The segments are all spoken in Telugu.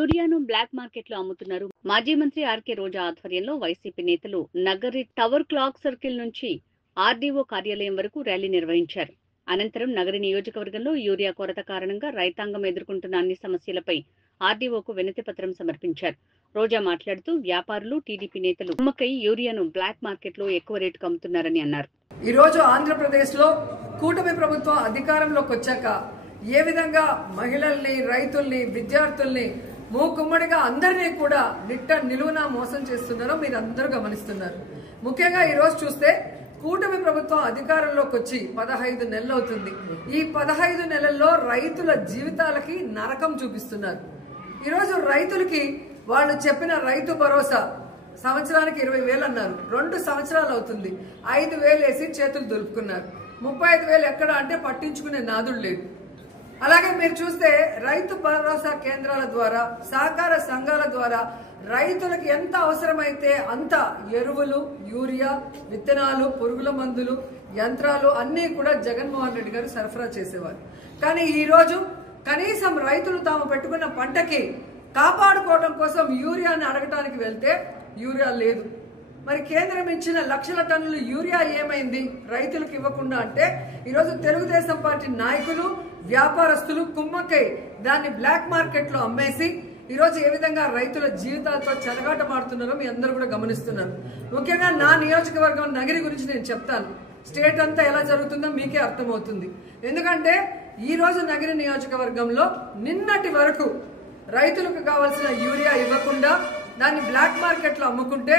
యూరియాను బ్లాక్ మార్కెట్ లో అమ్ముతున్నారు. మాజీ మంత్రి ఆర్కే రోజా ఆధ్వర్యంలో వైసీపీ నేతలు నగరి టవర్ క్లాక్ సర్కిల్ నుంచి ఆర్డీఓ కార్యాలయం వరకు ర్యాలీ నిర్వహించారు. అనంతరం నగరి నియోజకవర్గంలో యూరియా కొరత కారణంగా రైతాంగం ఎదుర్కొంటున్న అన్ని సమస్యలపై ఆర్డీఓకు వినతి పత్రం సమర్పించారు. రోజా మాట్లాడుతూ వ్యాపారులు, టీడీపీ నేతలు కుమ్మక్కై యూరియాను బ్లాక్ మార్కెట్ లో ఎక్కువ రేటుకు అమ్ముతున్నారని అన్నారు. ఈ రోజు ఆంధ్రప్రదేశ్ లో కూటమి ప్రభుత్వం అధికారంలోకి వచ్చాక ఏ విధంగా మహిళల్ని, రైతుల్ని, విద్యార్థుల్ని మూకుమ్మడిగా అందరినీ కూడా నిలువునా మోసం చేస్తున్నారో మీరు అందరూ గమనిస్తున్నారు. ముఖ్యంగా ఈ రోజు చూస్తే కూటమి ప్రభుత్వం అధికారంలోకి వచ్చి 15 నెలలు అవుతుంది. ఈ 15 నెలల్లో రైతుల జీవితాలకి నరకం చూపిస్తున్నారు. ఈరోజు రైతులకి వాళ్ళు చెప్పిన రైతు భరోసా సంవత్సరానికి 20,000 అన్నారు. 2 సంవత్సరాలు అవుతుంది. 5,000 వేసి చేతులు దులుపుకున్నారు. 35,000 ఎక్కడ అంటే పట్టించుకునే నాదుడు లేడు. అలాగే మీరు చూస్తే రైతు భరోసా కేంద్రాల ద్వారా, సహకార సంఘాల ద్వారా రైతులకు ఎంత అవసరమైతే అంత ఎరువులు, యూరియా, విత్తనాలు, పురుగుల మందులు, యంత్రాలు అన్నీ కూడా జగన్మోహన్ రెడ్డి గారు సరఫరా చేసేవారు. కానీ ఈ రోజు కనీసం రైతులు తాము పెట్టుకున్న పంటకి కాపాడుకోవడం కోసం యూరియాని అడగటానికి వెళ్తే యూరియా లేదు. మరి కేంద్రం ఇచ్చిన లక్షల టన్నుల యూరియా ఏమైంది రైతులకు ఇవ్వకుండా అంటే ఈరోజు తెలుగుదేశం పార్టీ నాయకులు, వ్యాపారస్తులు కుమ్మక్కై దాన్ని బ్లాక్ మార్కెట్ లో అమ్మేసి ఈరోజు ఏ విధంగా రైతుల జీవితాలతో చెలగాటమాడుతున్నారో మీ అందరూ కూడా గమనిస్తున్నారు. ముఖ్యంగా నా నియోజకవర్గం నగరి గురించి నేను చెప్తాను. స్టేట్ అంతా ఎలా జరుగుతుందో మీకే అర్థమవుతుంది. ఎందుకంటే ఈ రోజు నగరి నియోజకవర్గంలో నిన్నటి వరకు రైతులకు కావాల్సిన యూరియా ఇవ్వకుండా దాన్ని బ్లాక్ మార్కెట్ లో అమ్ముకుంటే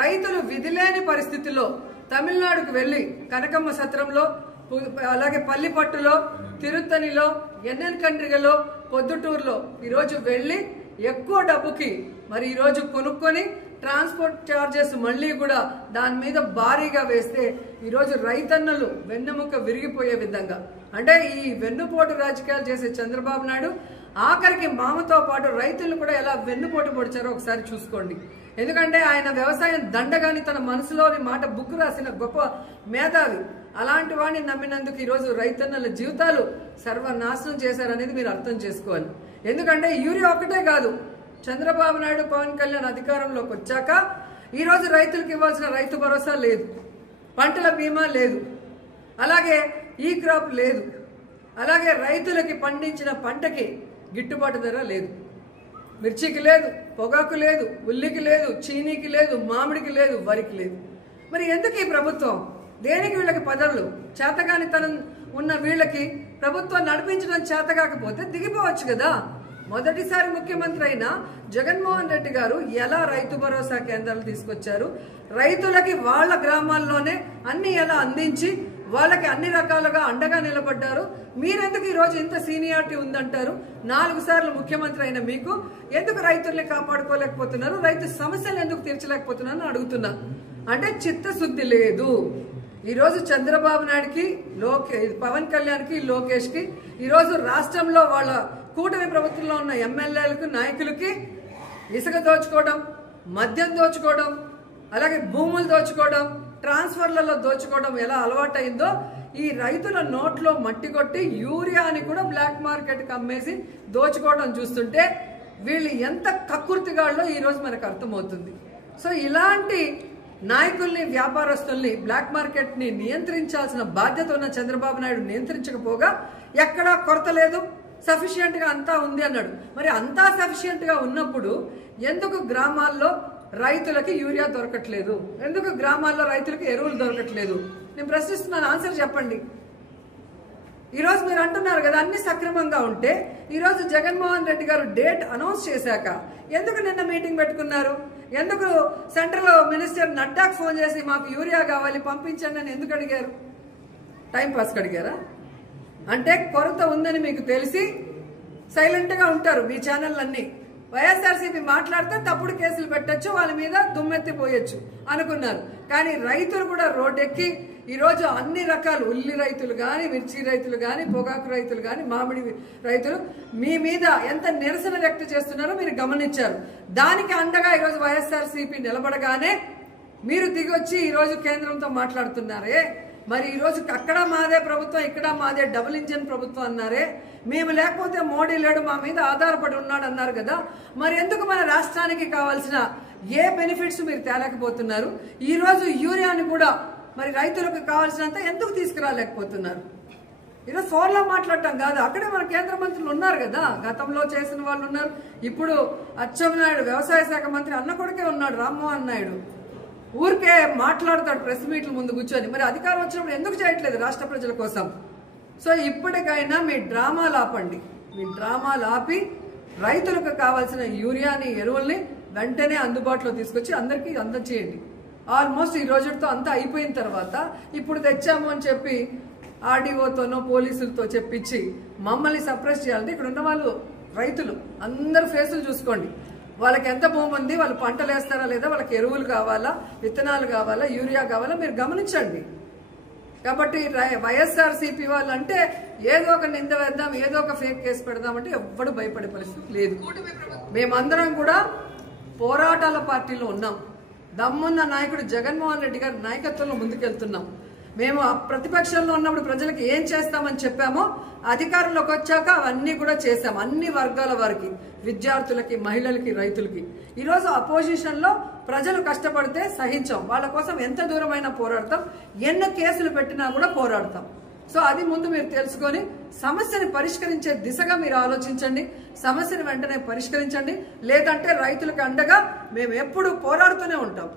రైతులు విధిలేని పరిస్థితిలో తమిళనాడుకు వెళ్లి కనకమ్మ సత్రంలో, అలాగే పల్లిపట్టులో, తిరుత్తనిలో, ఎన్ఎన్ కండ్రిగలో, పొద్దుటూరులో ఈరోజు వెళ్లి ఎక్కువ డబ్బుకి మరి ఈరోజు కొనుక్కొని ట్రాన్స్పోర్ట్ ఛార్జెస్ మళ్లీ కూడా దాని మీద భారీగా వేస్తే ఈరోజు రైతన్నలు వెన్నెముక విరిగిపోయే విధంగా, అంటే ఈ వెన్నుపోటు రాజకీయాలు చేసే చంద్రబాబు నాయుడు ఆఖరికి మామతో పాటు రైతులను కూడా ఎలా వెన్నుపోటు పొడిచారో ఒకసారి చూసుకోండి. ఎందుకంటే ఆయన వ్యవసాయం దండగాని తన మనసులోని మాట బుక్ రాసిన గొప్ప మేధావి. అలాంటి వాడిని నమ్మినందుకు ఈరోజు రైతన్నల జీవితాలు సర్వనాశనం చేశారనేది మీరు అర్థం చేసుకోవాలి. ఎందుకంటే యూరియా ఒక్కటే కాదు, చంద్రబాబు నాయుడు, పవన్ కళ్యాణ్ అధికారంలోకి వచ్చాక ఈరోజు రైతులకు ఇవ్వాల్సిన రైతు భరోసా లేదు, పంటల బీమా లేదు, అలాగే ఈ క్రాప్ లేదు, అలాగే రైతులకి పండించిన పంటకి గిట్టుబాటు ధర లేదు, మిర్చికి లేదు, పొగాకు లేదు, ఉల్లికి లేదు, చీనీకి లేదు, మామిడికి లేదు, వరికి లేదు. మరి ఎందుకు ఈ ప్రభుత్వం? దేనికి వీళ్ళకి పదవులు? చేతగానితనం ఉన్న వీళ్ళకి ప్రభుత్వం నడిపించడం చేత కాకపోతే దిగిపోవచ్చు కదా. మొదటిసారి ముఖ్యమంత్రి అయిన జగన్మోహన్ రెడ్డి గారు ఎలా రైతు భరోసా కేంద్రాలు తీసుకొచ్చారు, రైతులకి వాళ్ళ గ్రామాల్లోనే అన్ని ఎలా అందించి వాళ్ళకి అన్ని రకాలుగా అండగా నిలబడ్డారు. మీరెందుకు ఈరోజు ఇంత సీనియారిటీ ఉందంటారు? 4 సార్లు ముఖ్యమంత్రి అయిన మీకు ఎందుకు రైతుల్ని కాపాడుకోలేకపోతున్నారు, రైతు సమస్యలు ఎందుకు తీర్చలేకపోతున్నారు అడుగుతున్నా. అంటే చిత్తశుద్ధి లేదు. ఈరోజు చంద్రబాబు నాయుడుకి, పవన్ కళ్యాణ్కి, లోకేష్కి ఈరోజు రాష్ట్రంలో వాళ్ళ కూటమి ప్రభుత్వంలో ఉన్న ఎమ్మెల్యేలకు, నాయకులకి ఇసుక దోచుకోవడం, మద్యం దోచుకోవడం, అలాగే భూములు దోచుకోవడం, ట్రాన్స్ఫర్లలో దోచుకోవడం ఎలా అలవాటైందో ఈ రైతుల నోట్లో మట్టి కొట్టి యూరియాని కూడా బ్లాక్ మార్కెట్కి అమ్మేసి దోచుకోవడం చూస్తుంటే వీళ్ళు ఎంత కక్కుర్తిగాళ్ళో ఈరోజు మనకు అర్థమవుతుంది. సో ఇలాంటి నాయకుల్ని, వ్యాపారస్తుల్ని, బ్లాక్ మార్కెట్ని నియంత్రించాల్సిన బాధ్యత ఉన్న చంద్రబాబు నాయుడు నియంత్రించకపోగా ఎక్కడా కొరత లేదు, సఫిషియెంట్ గా అంతా ఉంది అన్నాడు. మరి అంతా సఫిషియెంట్ గా ఉన్నప్పుడు ఎందుకు గ్రామాల్లో రైతులకి యూరియా దొరకట్లేదు? ఎందుకు గ్రామాల్లో రైతులకి ఎరువులు దొరకట్లేదు? నేను ప్రశ్నిస్తున్నాను, ఆన్సర్ చెప్పండి. ఈరోజు మీరు అంటున్నారు కదా అన్ని సక్రమంగా ఉంటే ఈరోజు జగన్మోహన్ రెడ్డి గారు డేట్ అనౌన్స్ చేశాక ఎందుకు నిన్న మీటింగ్ పెట్టుకున్నారు? ఎందుకు సెంట్రల్ మినిస్టర్ నడ్డాకు ఫోన్ చేసి మాకు యూరియా కావాలి పంపించండి అని ఎందుకు అడిగారు? టైం పాస్కి అడిగారా? అంటే కొరత ఉందని మీకు తెలిసి సైలెంట్ గా ఉంటారు మీ ఛానళ్ళన్నీ. వైఎస్ఆర్సీపీ మాట్లాడితే తప్పుడు కేసులు పెట్టచ్చు, వాళ్ళ మీద దుమ్మెత్తిపోయొచ్చు అనుకున్నారు. కానీ రైతులు కూడా రోడ్డెక్కి ఈరోజు అన్ని రకాలు ఉల్లి రైతులు కానీ, మిర్చి రైతులు కానీ, పొగాకు రైతులు కానీ, మామిడి రైతులు మీ మీద ఎంత నిరసన వ్యక్తం చేస్తున్నారో మీరు గమనించారు. దానికి అండగా ఈరోజు వైఎస్ఆర్సీపీ నిలబడగానే మీరు దిగొచ్చి ఈరోజు కేంద్రంతో మాట్లాడుతున్నారే. మరి ఈ రోజు అక్కడ మాదే ప్రభుత్వం, ఇక్కడ మాదే డబుల్ ఇంజిన్ ప్రభుత్వం అన్నారే. మేము లేకపోతే మోడీ లేడు, మా మీద ఆధారపడి ఉన్నాడు అన్నారు కదా. మరి ఎందుకు మన రాష్ట్రానికి కావాల్సిన ఏ బెనిఫిట్స్ మీరు తేలేకపోతున్నారు? ఈ రోజు యూరియాని కూడా మరి రైతులకు కావాల్సినంత ఎందుకు తీసుకురాలేకపోతున్నారు? ఈరోజు ఫోన్లో మాట్లాడటం కాదు, అక్కడే మన కేంద్ర మంత్రులు ఉన్నారు కదా, గతంలో చేసిన వాళ్ళు ఉన్నారు. ఇప్పుడు అచ్చెన్నాయుడు వ్యవసాయ శాఖ మంత్రి అన్న కొడుకే ఉన్నాడు, రామ్మోహన్ నాయుడు. ఊరికే మాట్లాడతాడు ప్రెస్ మీట్ల ముందు కూర్చొని. మరి అధికారం వచ్చినప్పుడు ఎందుకు చేయట్లేదు రాష్ట్ర ప్రజల కోసం? సో ఇప్పటికైనా మీ డ్రామాలు ఆపండి. మీ డ్రామాలు ఆపి రైతులకు కావాల్సిన యూరియాని, ఎరువుల్ని వెంటనే అందుబాటులో తీసుకొచ్చి అందరికీ అందచేయండి. ఆల్మోస్ట్ ఈ రోజుతో అంతా అయిపోయిన తర్వాత ఇప్పుడు తెచ్చాము అని చెప్పి ఆర్డీఓతోనో పోలీసులతో చెప్పించి మమ్మల్ని సప్రెస్ చేయాలంటే ఇక్కడ ఉన్న వాళ్ళు రైతులు అందరు ఫేసులు చూసుకోండి. వాళ్ళకి ఎంత భూమి ఉంది, వాళ్ళు పంటలు వేస్తారా లేదా, వాళ్ళకి ఎరువులు కావాలా, విత్తనాలు కావాలా, యూరియా కావాలా, మీరు గమనించండి. కాబట్టి వైఎస్ఆర్సీపీ వాళ్ళు అంటే ఏదో ఒక నింద వేద్దాం, ఏదో ఒక ఫేక్ కేసు పెడదామంటే ఎవ్వడు భయపడే పరిస్థితి లేదు. మేమందరం కూడా పోరాటాల పార్టీలో ఉన్నాం. దమ్మున్న నాయకుడు జగన్మోహన్ రెడ్డి గారి నాయకత్వంలో ముందుకెళ్తున్నాం. మేము ప్రతిపక్షంలో ఉన్నప్పుడు ప్రజలకు ఏం చేస్తామని చెప్పామో అధికారంలోకి వచ్చాక అవన్నీ కూడా చేశాం. అన్ని వర్గాల వారికి, విద్యార్థులకి, మహిళలకి, రైతులకి. ఈరోజు అపోజిషన్ లో ప్రజలు కష్టపడితే సహించాం, వాళ్ళ కోసం ఎంత దూరమైనా పోరాడతాం, ఎన్ని కేసులు పెట్టినా కూడా పోరాడతాం. సో అది ముందు మీరు తెలుసుకొని సమస్యని పరిష్కరించే దిశగా మీరు ఆలోచించండి. సమస్యని వెంటనే పరిష్కరించండి, లేదంటే రైతులకు అండగా మేము ఎప్పుడు పోరాడుతూనే ఉంటాం.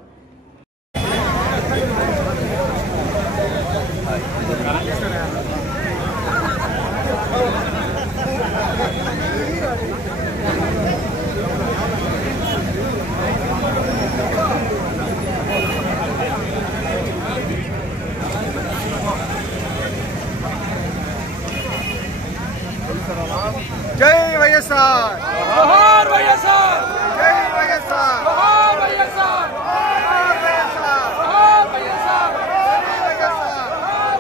జై వైఎస్ఆర్, జోహార్ వైఎస్ఆర్, జై వైఎస్ఆర్, జోహార్ వైఎస్ఆర్, జోహార్ వైఎస్ఆర్, జోహార్ వైఎస్ఆర్, జై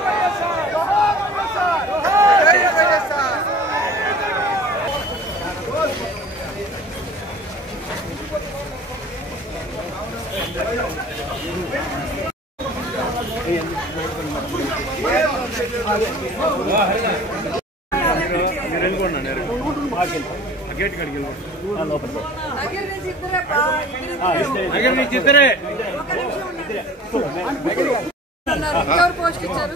వైఎస్ఆర్, జోహార్ వైఎస్ఆర్, జోహార్ వైఎస్ఆర్, జై వైఎస్ఆర్. పోస్ట్ ఇచ్చారు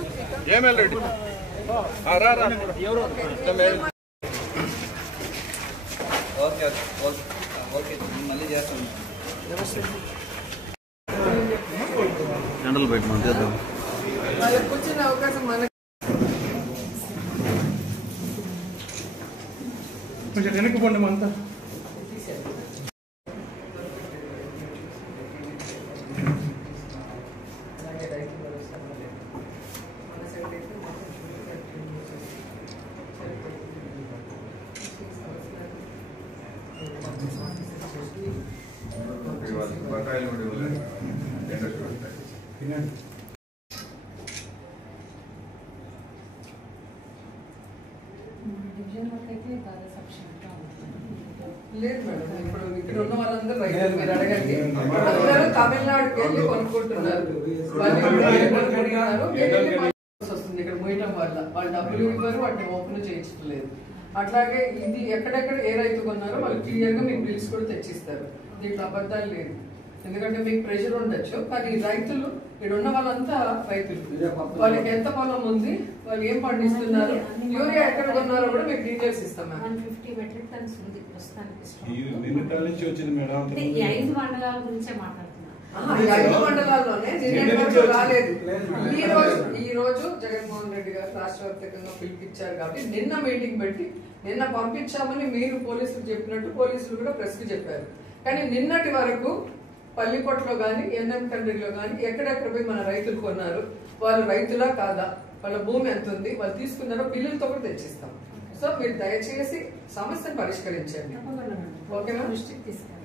మళ్ళీ చేస్తాను. ఎండలు పెట్టమని చేద్దాం. వాళ్ళకి కూర్చునే అవకాశం మనకి. కొంచెం వెనక్కి పోండి అంతా. బకాయిలు కూడా ఇవ్వలేదు. లేదు మేడం, ఇప్పుడు ఇక్కడ ఉన్న వాళ్ళందరూ రైతులు, మీరు అడగండి. అందరూ తమిళనాడుకి వెళ్ళి కొనుక్కుంటున్నారు. వస్తుంది ఇక్కడ మోయటం వల్ల వాళ్ళు డబ్బులు ఇవ్వరు, వాటిని ఓపెన్ చేయించలేదు. అట్లాగే ఇది ఎక్కడెక్కడ ఏ రైతు కొన్నారో వాళ్ళు క్లియర్ గా మీకు బిల్స్ కూడా తెచ్చిస్తారు. దీంట్లో అబద్ధాలు లేదు. ఎందుకంటే మీకు ప్రెషర్ ఉండొచ్చు, కానీ రైతులు ఇక్కడ ఉన్న వాళ్ళంతా రైతులు. వాళ్ళకి ఎంత పొలం ఉంది, వాళ్ళు ఏం పండిస్తున్నారు, యూరియా ఎక్కడ కొన్నారో కూడా మీకు డీటెయిల్స్ ఇస్తాం. 150 మెట్రిక్ టన్స్ ఉంది ప్రస్తుతానికి. నిన్నటి నుంచి వచ్చింది మేడం. ఈ 5 మండలాల గురించే మాట్లాడుతున్నా. ఈ 5 మండలాల్లోనే రాలేదు. ఈ రోజు జగన్మోహన్ రెడ్డి గారు రాష్ట్ర వ్యాప్తంగా పిలిపించారు కాబట్టి నిన్న మీటింగ్ పెట్టి నిన్న పంపించామని మీరు పోలీసులు చెప్పినట్టు పోలీసులు కూడా ప్రెస్ కి చెప్పారు. కానీ నిన్నటి వరకు పల్లికొట్లో గానీ, ఎన్ఎం కండ్రిలో గానీ ఎక్కడెక్కడ పోయి మన రైతులు కొన్నారు, వాళ్ళు రైతులా కాదా, వాళ్ళ భూమి ఎంత ఉంది, వాళ్ళు తీసుకున్నారో బిల్లులతో కూడా తెచ్చిస్తాం. సో మీరు దయచేసి సమస్యను పరిష్కరించండి. ఓకేనా? దృష్టికి తీసుకెళ్ళండి.